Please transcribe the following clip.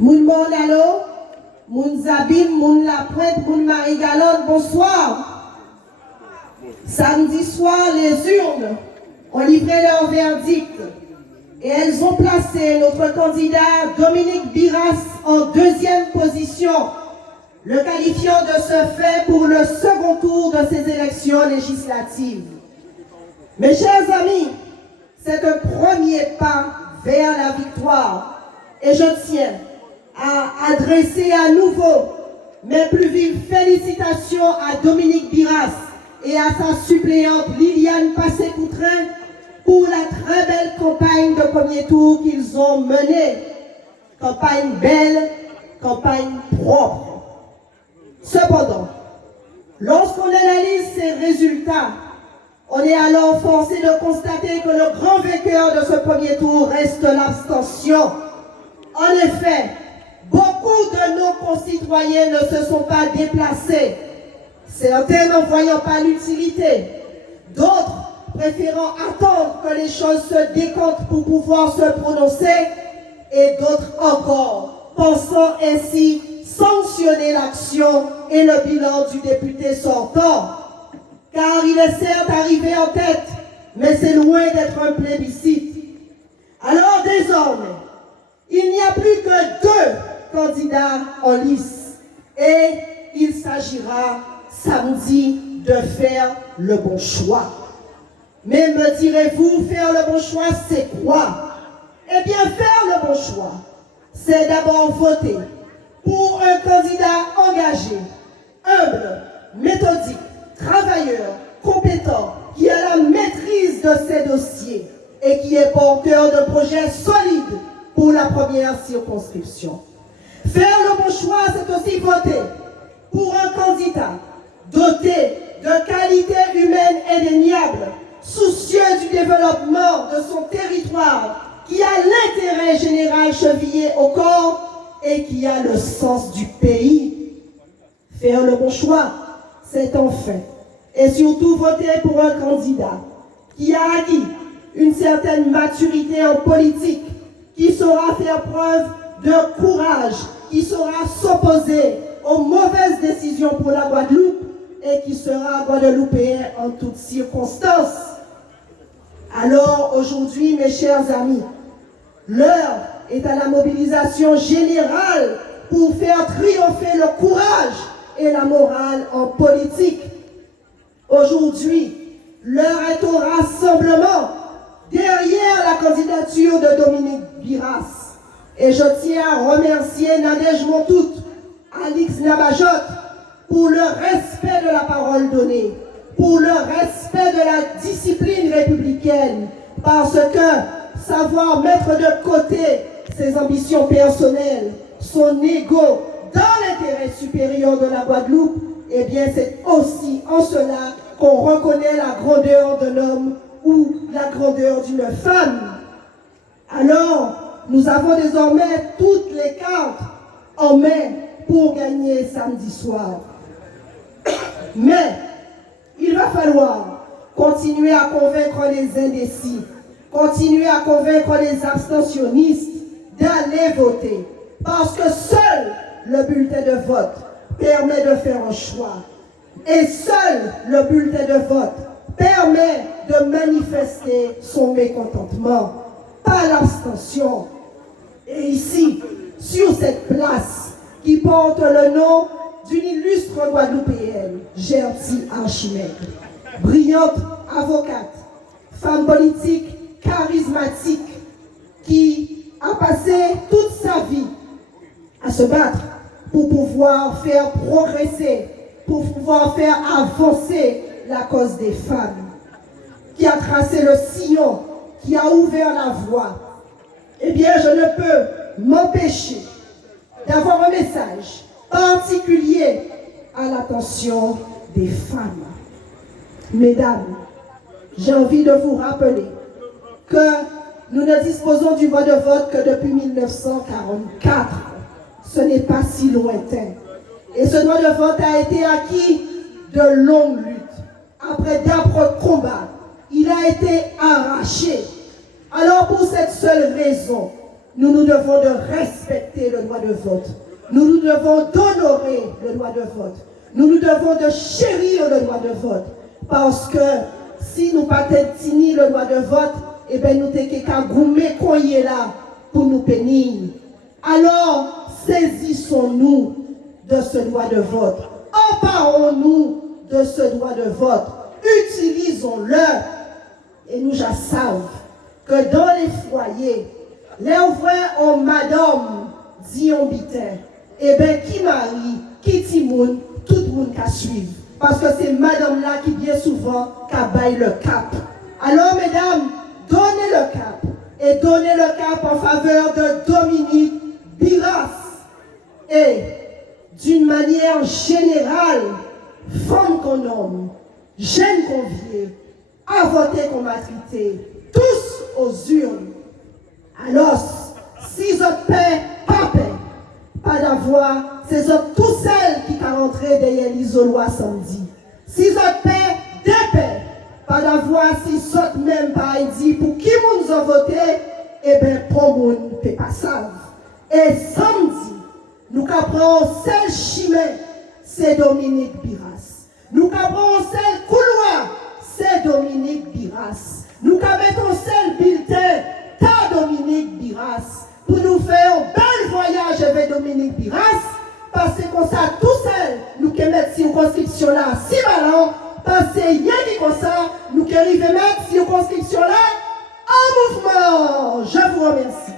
Moun Monalo, Moun Zabim, Moun La Pointe, Moun Marie-Galonne, bonsoir. Samedi soir, les urnes ont livré leur verdict et elles ont placé notre candidat Dominique Biras en deuxième position, le qualifiant de ce fait pour le second tour de ces élections législatives. Mes chers amis, c'est un premier pas vers la victoire et je tiens à adresser à nouveau mes plus vives félicitations à Dominique Biras et à sa suppléante Liliane Passé-Coutrin pour la très belle campagne de premier tour qu'ils ont menée. Campagne belle, campagne propre. Cependant, lorsqu'on analyse ces résultats, on est alors forcé de constater que le grand vainqueur de ce premier tour reste l'abstention. En effet, beaucoup de nos concitoyens ne se sont pas déplacés. Certains n'en voyant pas l'utilité, d'autres préférant attendre que les choses se décantent pour pouvoir se prononcer, et d'autres encore pensant ainsi sanctionner l'action et le bilan du député sortant. Car il est certes arrivé en tête, mais c'est loin d'être un plébiscite. Alors désormais, il n'y a plus que 2 candidats en lice et il s'agira samedi de faire le bon choix. Mais me direz-vous, faire le bon choix, c'est quoi? Eh bien, faire le bon choix, c'est d'abord voter pour un candidat engagé, humble, méthodique, travailleur, compétent, qui a la maîtrise de ses dossiers et qui est porteur d'un projet solide pour la première circonscription. Faire le bon choix, c'est aussi voter pour un candidat doté de qualités humaines indéniables, soucieux du développement de son territoire, qui a l'intérêt général chevillé au corps et qui a le sens du pays. Faire le bon choix, c'est enfin et surtout voter pour un candidat qui a acquis une certaine maturité en politique, qui saura faire preuve de courage, qui saura s'opposer aux mauvaises décisions pour la Guadeloupe et qui sera guadeloupéen en toutes circonstances. Alors aujourd'hui, mes chers amis, l'heure est à la mobilisation générale pour faire triompher le courage et la morale en politique. Aujourd'hui, l'heure est au rassemblement derrière la candidature de Dominique Biras. Et je tiens à remercier Nadège Montout, Alix Nabajot, pour le respect de la parole donnée, pour le respect de la discipline républicaine, parce que savoir mettre de côté ses ambitions personnelles, son ego, dans l'intérêt supérieur de la Guadeloupe, eh bien c'est aussi en cela qu'on reconnaît la grandeur d'un homme ou la grandeur d'une femme. Alors, nous avons désormais toutes les cartes en main pour gagner samedi soir. Mais il va falloir continuer à convaincre les indécis, continuer à convaincre les abstentionnistes d'aller voter. Parce que seul le bulletin de vote permet de faire un choix. Et seul le bulletin de vote permet de manifester son mécontentement, pas l'abstention. Et ici, sur cette place qui porte le nom d'une illustre Guadeloupéenne, Gertie Archimède, brillante avocate, femme politique charismatique, qui a passé toute sa vie à se battre pour pouvoir faire progresser, pour pouvoir faire avancer la cause des femmes, qui a tracé le sillon, qui a ouvert la voie. Eh bien, je ne peux m'empêcher d'avoir un message particulier à l'attention des femmes. Mesdames, j'ai envie de vous rappeler que nous ne disposons du droit de vote que depuis 1944. Ce n'est pas si lointain. Et ce droit de vote a été acquis de longues luttes. Après d'âpres combats, il a été arraché. Alors pour cette seule raison, nous devons de respecter le droit de vote. Nous devons d'honorer le droit de vote. Nous devons de chérir le droit de vote. Parce que si nous ne pas le droit de vote, eh bien nous t'es goumé koye là pour nous pénir. Alors, saisissons-nous de ce droit de vote. Emparons-nous de ce droit de vote. Utilisons-le. Et nous, je savons que dans les foyers, les frères en madame dit en bitin, eh bien, qui marie, qui timoun, tout le monde qui suivre. Parce que c'est madame là qui bien souvent qui baille le cap. Alors, mesdames, donnez le cap. Et donnez le cap en faveur de Dominique Biras. Et d'une manière générale, femmes qu'on nomme, jeunes qu'on vient, à voter qu'on matrité, tous aux urnes. Alors, si autres paix, pas d'avoir, c'est autres tous celles qui sont rentrées derrière l'isoloir samedi. Si autres paix, des paix, pas d'avoir, si autres même pas dit pour qui nous ont voté, eh bien, pour nous, ne pas savent. Et samedi, nous caprons celle chimée, c'est Dominique Biras. Nous caprons celle couloir, c'est Dominique Biras. Nous mettons celle bulletin, ta Dominique Biras. Pour nous faire un bel voyage avec Dominique Biras. Parce que comme ça, tout seul, nous qui mettons circonscription là, si malin, parce que rien qui comme ça, nous qui arrivons mettre circonscription là, en mouvement. Je vous remercie.